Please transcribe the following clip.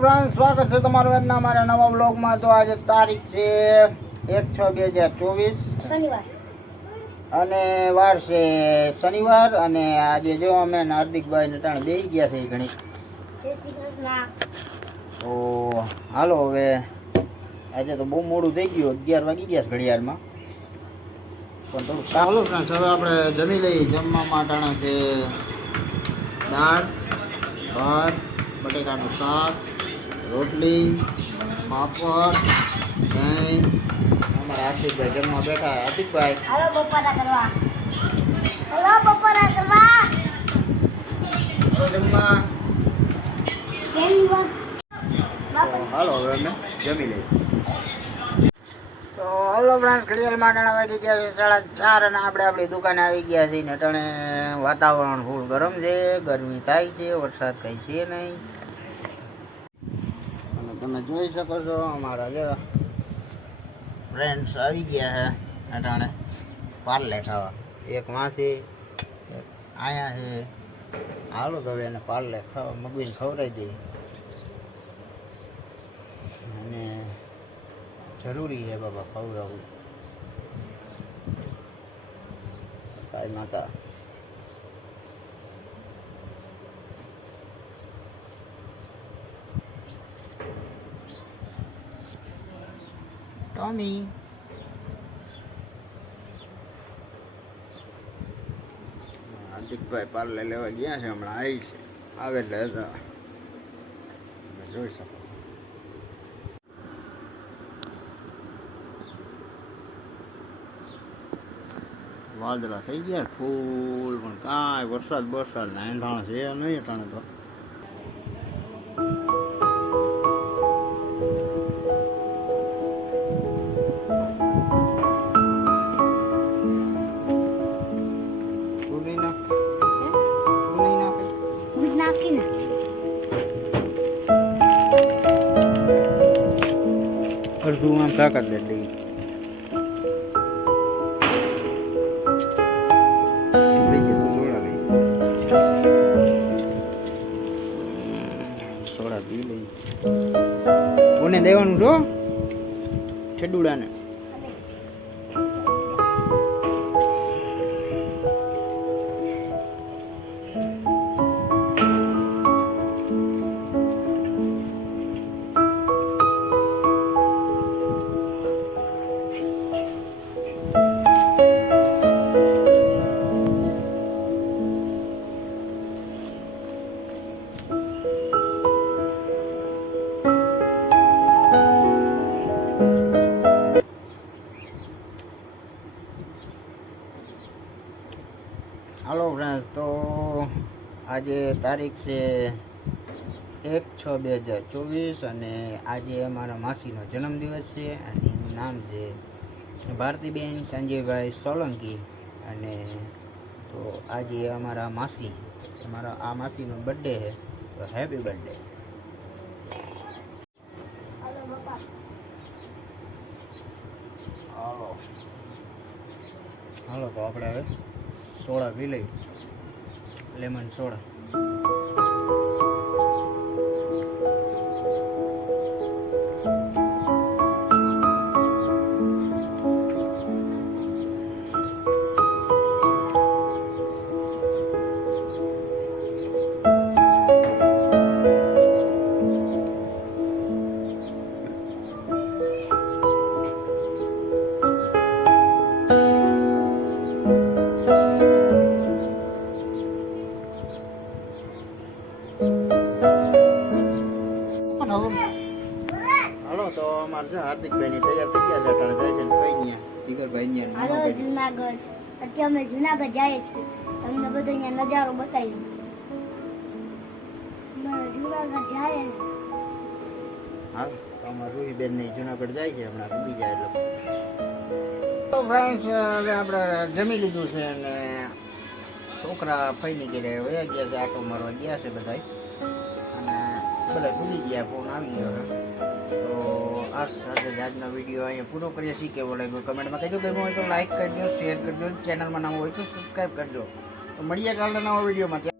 Friend, સ્વાગત છે તમારું આજના અમારા નવા બ્લોગમાં. તો આજે તારીખ છે 1/6/2024 શનિવાર અને વાર છે શનિવાર. અને આજે જો અમે હાર્દિકભાઈ નટાણ બેસી ગયા છે ઘણી. જય શ્રી કૃષ્ણ. તો હાલો હવે, આજે તો બહુ મોડું થઈ ગયું, 11 વાગી ગયા છે ઘડિયાળમાં. પણ થોડું ચાલો ફ્રેન્ડ્સ, હવે આપણે જમી લઈએ. જમવામાં ટાણા છે દાળ ભાત, બટેકાનું શાક, રોટલી, પાપડ, દહીં. અમારા હાર્દિકભાઈ જમવા બેઠા. હાર્દિકભાઈ, હાલો બપોરા કરવા. હાલો બપોરા કરવા. જમવા. કેની વાત? તો હાલો હવે અમે જમી લઈએ. તો હલો ફ્રેન્ડ્સ, ઘડિયાળમાં ટાણા વાગી ગયા છે 4:30 અને આપણે આપણી દુકાને આવી ગયા છીએ. ને અટાણે વાતાવરણ ફૂલ ગરમ છે, ગરમી થાય છે, વરસાદ કંઈ છે નહીં. અને તમે જોઈ શકો છો અમારા જે ફ્રેન્ડ્સ આવી ગયા છે અટાણે પાર્લે ખાવા. એક વાંસી, એક આયા છે. હાલો તો હવે એને પાર્લે ખાવા મગવીને ખવડાવી દઈએ. અને જરૂરી છે બાબા ખવડાવવું. કાંઈ માતા ટોમી. હાર્દિકભાઈ પાર્લે લેવા ગયા છે, હમણાં આવી છે. આવે એટલે હતા તમે જોઈ શકો. વાદળા થઈ ગયા ફૂલ, પણ કાંઈ વરસાદ ના એંધાણ છે નહીં અટાણે તો. નાખીને અડધું આમ તાકાત દે લઈ સોડા પી લઈ. કોને દેવાનું છો? છેડુડાને. હાલો ફ્રેન્ડ્સ, તો આજે તારીખ છે 1/6/2024 અને આજે અમારા માસીનો જન્મદિવસ છે. અને એનું નામ છે ભારતીબેન સંજયભાઈ સોલંકી. અને તો આજે અમારા આ માસીનો બર્થડે છે, તો હેપી બર્થડે. હાલો બપા. હાલો તો આપણે હવે સોડા પી લઈ, લેમન સોડા. હાલો તો અમારે છે હાર્દિકભાઈ ની તૈયાર થઈ ગયા છે. અટાણે જાય છે ભાઈ ને જીગરભાઈ ને હાલો જુનાગઢ. અત્યારે અમે જુનાગઢ જઈએ છીએ. તમને બધો અહીંયા નજારો બતાવી. અમે જુનાગઢ જઈએ. હા, તો અમારે રૂહીબેન ને જુનાગઢ જાય છે, હમણાં રૂકી જાય એટલે. તો ફ્રેન્ડ્સ, હવે આપણે જમી લીધું છે અને છોકરા ફઈની ઘરે વયા ગયા છે, આટો મારવા ગયા છે બધા. અને બધા ભૂલી ગયા, ફોન આવી ગયો. તો આ સાથે આજનો વિડીયો અહીંયા પૂરો કરીએ છીએ. કેવો લાગ્યો કમેન્ટમાં કહેજો. ગમ્યો હોય તો લાઈક કરજો, શેર કરજો, ચેનલમાં નવો હોય તો સબસ્ક્રાઈબ કરજો. તો મળીએ કાલના નવા વિડીયોમાં.